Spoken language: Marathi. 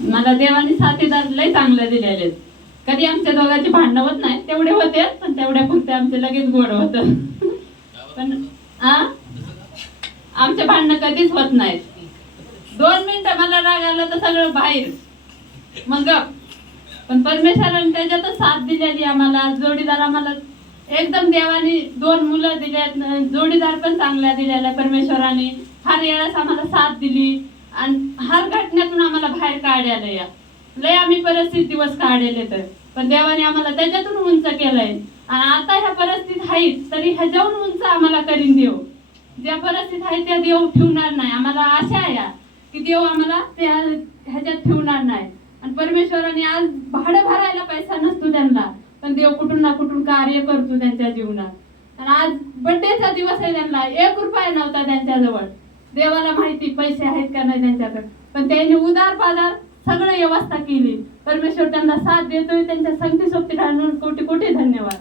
मला देवाने साथीदार लय चांगले दिलेले आहेत. कधी आमच्या दोघांची भांडणं होत नाही, तेवढे होते पण तेवढ्या पुरते आमचे लगेच गोड होत. पण आमचे भांडणं कधीच होत नाहीत. 2 मिनिटं मला राग आला तर सगळं बाहेर मग. पण परमेश्वराने त्याच्यातच साथ दिलेली आम्हाला. जोडीदार आम्हाला एकदम देवाने 2 मुलं दिल्यात, जोडीदार पण चांगल्या दिलेला परमेश्वराने. हर वेळेस आम्हाला साथ दिली आणि हर घटनेतून आम्हाला बाहेर काढायला या लय आम्ही परिस्थिती दिवस काढले तर, पण देवाने आम्हाला त्याच्यातून उंच केलंय. आणि आता ह्या परिस्थितीत आहेत तरी ह्याच्याहून उंच आम्हाला करीन देव. ज्या परिस्थितीत आहे त्या देव ठेवणार नाही. आम्हाला आशा आहे की देव आम्हाला त्या ह्याच्यात ठेवणार नाही. आणि परमेश्वराने आज भाडं भरायला पैसा नसतो त्यांना, पण देव कुठून ना कुठून कार्य करतो त्यांच्या जीवनात. आणि आज बड्डेचा दिवस आहे, त्यांना 1 रुपया नव्हता त्यांच्याजवळ. देवाला माहिती पैसे आहेत का नाही त्यांच्याकडे, पण त्यांनी उदार पादार सगळं व्यवस्था केली. परमेश्वर त्यांना साथ देतोय. त्यांच्या संगती सोबती राहून कोटी कोटी धन्यवाद.